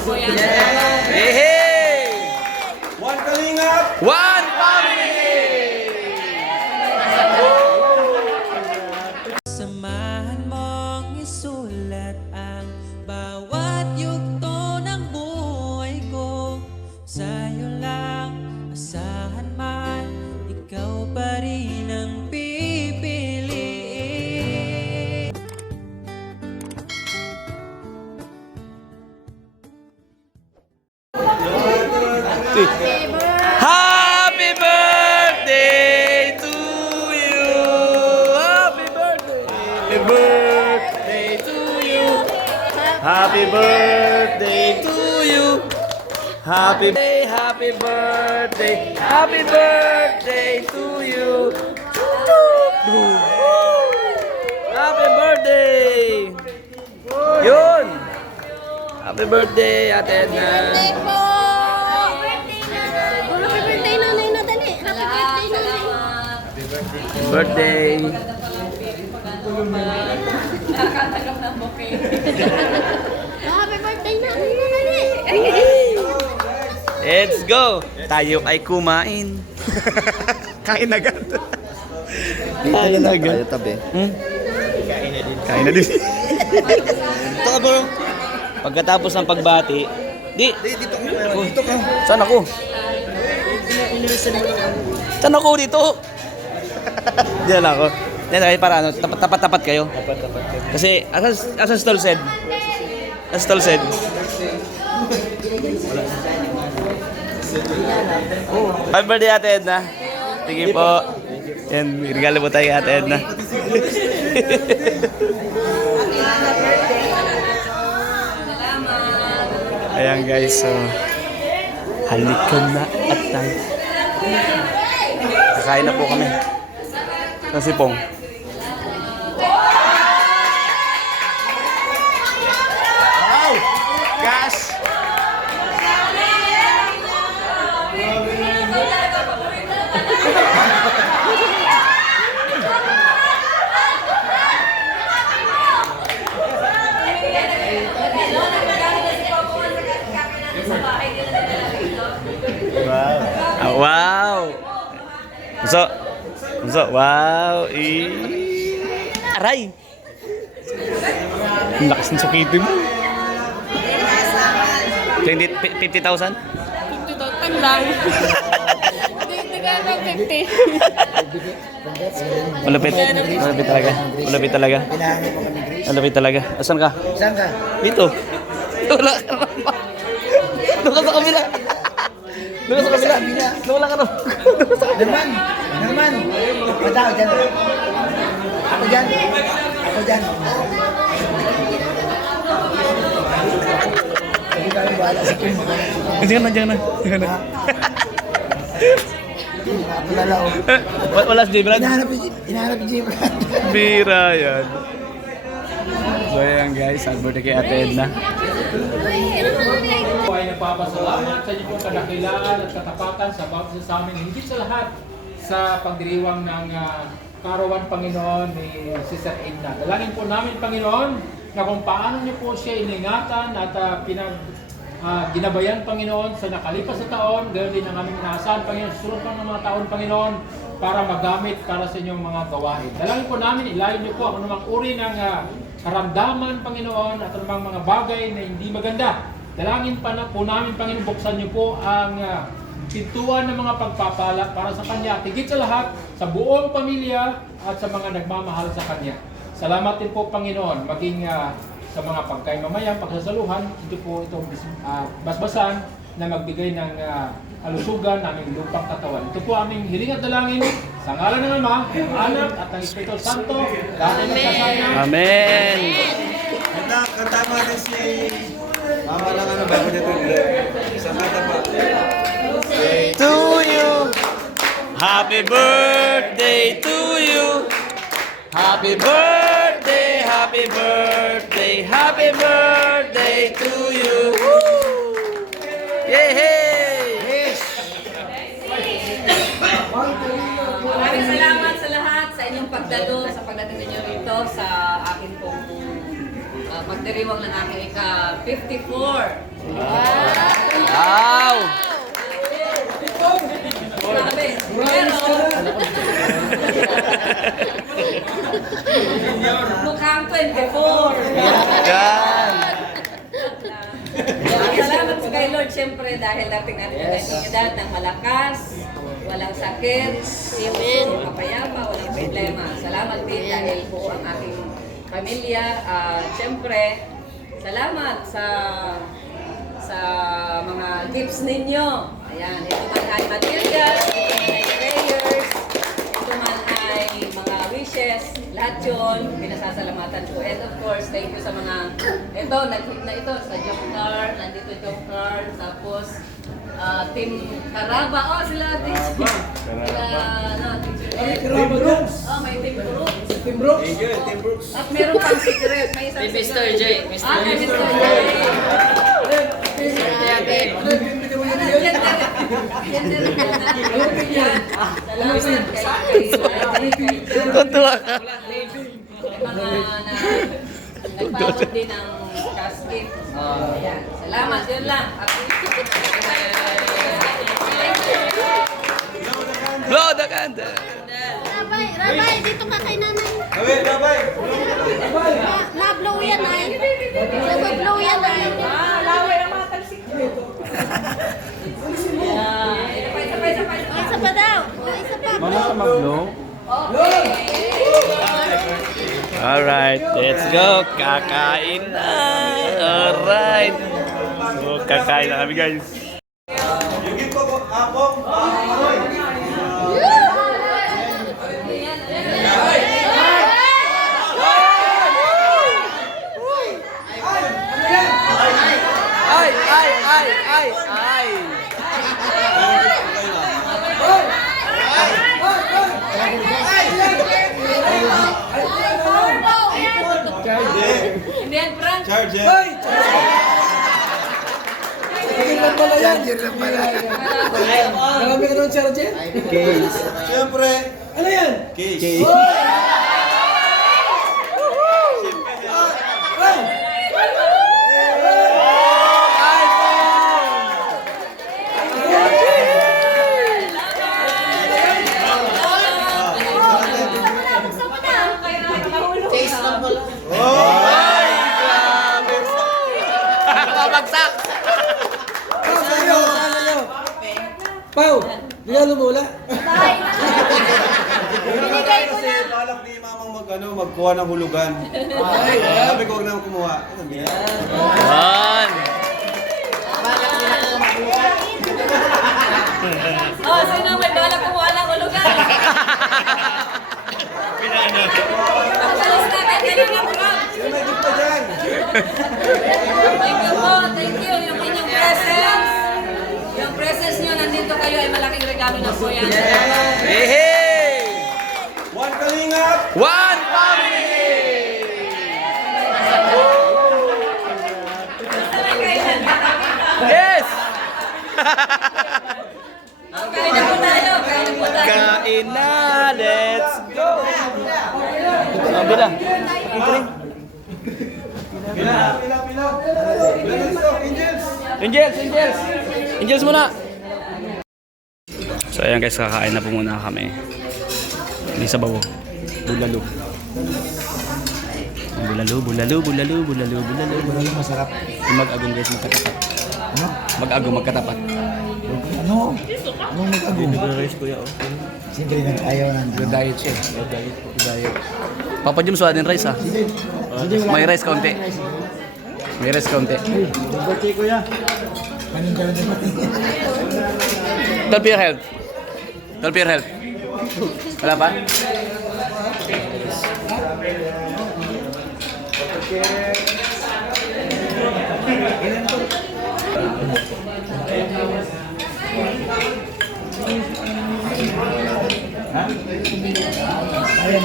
po yan. Hey! One Kalingap! One family! Samahan mong isulat ang bawat yugto ng buhay ko. Sa'yo lang, asahan man, ikaw pa rin ang pipiliin. Happy birthday to you! Happy birthday! Happy birthday to you! Happy birthday to you! Happy birthday, happy birthday to you! Happy birthday! Yun! Happy birthday, Ate Edna! Birthday po! Happy birthday, nanay na dali. Happy birthday, nanay. Birthday! Happy birthday, nanay na dali. Let's go! Tayo ay kumain. Kain agad. Kain agad. Tayo tabi. Kain na din. Ito ka bro. Pagkatapos ng pagbati, Dito ka. saan ako? Saan ako dito? Diyan ako. Yan ay para ano, tapat-tapat kayo. Tapat-tapat kayo. Kasi asan stall said? Asan stall said? Happy birthday, Ate Edna. Sige po. Yan, regalo po tayo kay Ate Edna. Ayan guys, so halikan na at tayo. Kakain na po kami. Kasi pong. Wow! Gas! Wow! Wow! Wow! Aray! Ang lakas ng sukiti mo. 50,000? 50,000 lang. Hindi ka na 50. Malapit. Malapit talaga. Malapit talaga. Malapit talaga. Asan ka? Saan ka? Dito. Wala ka naman pa. Doon ka sa kabila. Doon ka sa kabila. Wala ka naman. Naman. Mata ako dyan. Ako dyan. Ako dyan. Hindi tayo bahala sa Kim. Diyan na, diyan na. Diyan na. Ako lalaw. Wala si Jibran? Inahanap si Jibran. Bira yan. So yan guys, happy birthday kay Ate Edna. Po ay nagpapasalamat sa inyong kadakilaan at katapatan sa bawat isa sa amin. Higit sa lahat sa pagdiriwang ng Karawan Panginoon ni Sister Edna. Dalangin po namin, Panginoon, na kung paano niyo po siya iningatan at ginabayan, Panginoon, sa nakalipas na taon, ganoon din ang aming inaasahan, Panginoon, susunod pa ng mga taon, Panginoon, para magamit para sa inyong mga gawain. Dalangin po namin, ilayin niyo po ang anumang uri ng karamdaman, Panginoon, at anumang mga bagay na hindi maganda. Dalangin pa na po namin, Panginoon, buksan niyo po ang pintuan ng mga pagpapala para sa Kanya at higit sa lahat, sa buong pamilya at sa mga nagmamahal sa Kanya. Salamat din po, Panginoon, maging sa mga pagkain mamaya, pagsasaluhan, ito po itong basbasan na magbigay ng kalusugan ng aming lupang katawan. Ito po aming hiling at dalangin sa ngalan ng Ama, ng Anak at ng Espiritu Santo. Dahil nagsasana. Amen! Kanta mo rin si Mama lang ano bago nito. Isang kanta pa. To you! Happy birthday to you! Happy birthday, happy birthday, happy birthday to you! Woo! Yay! Maraming salamat sa lahat sa inyong pagdalo, sa pagdating ninyo rito sa akin pong magdiriwang ng aking ika-54 Wow! Grabe. Pero, mukhang 24. Yan! Salamat sa kay Lord, siyempre, dahil dating natin ang edad ng malakas, walang sakit, Amen. kapayapa, walang problema. Salamat din dahil buo ang aking pamilya. Siyempre, salamat sa mga gifts ninyo. Ayan, ito man ay materials, ito man ay prayers, ito man ay mga wishes, lahat yun, pinasasalamatan ko. And of course, thank you sa mga, ito, nag-hit na ito, sa Jokar, nandito Jokar, tapos Team Karaba, oh sila, sila, Team Brooks. Oh, may Team Brooks. Team Brooks. Team Brooks. At meron pang secret, may isang secret. Kay Mr. J. Tuntua ka. Nagpapot din ng casket. Ayan. Salamat, yun lang. Blow the candle! Rabay, dito ka kay nanay. Awit, babay. Na-blow yan ay. Nag-blow yan ay. Isa pa daw. Isa pa. Alright, let's go! Kakain na! Alright! So, kakain na kami guys. Yung gift ko, akong, Ay! Ay! Ay! Ay! Ay! Hindi yan, Frank. Charger. Marami ka doon, Sergeant? Siyempre. Ano yan? Case. Ay! Grabe! Babagsak! Pau, di ka lumula. Kasi balak ni mamang magkuha ng hulugan. Sabi ko, huwag na kumuha. Yan! Oh, sino may balak kumuha ng hulugan? Pagkalis na kayo ganun ang Frank. Sino may gift pa dyan? Thank you po, thank you. Yung inyong presence. Yung presence nyo, nandito kayo ay malaking regalo na po yan. Hey! One kalingap! One family! Yes! Kain na po tayo, kain na po tayo. Kain na! Let's go! Sabi lang. Pila. Angels! Angels! Angels! Angels muna! So ayan guys, kakain na po muna kami. May sabaw. Bulalo. Bulalo. Masarap. Yung mag-agong guys, magkatapat. Mag-agong, magkatapat. Ano? Anong mag-agong? Rice kuya oh. Siyempre, ayaw na. Diet siya. Diet. Papa Jum, suha din rice ha. May rice kaunti. May rice kaunti. Birthday ko ya. Kanin ka na din pati. 12 your health. 12 your health. Wala pa? Ayan,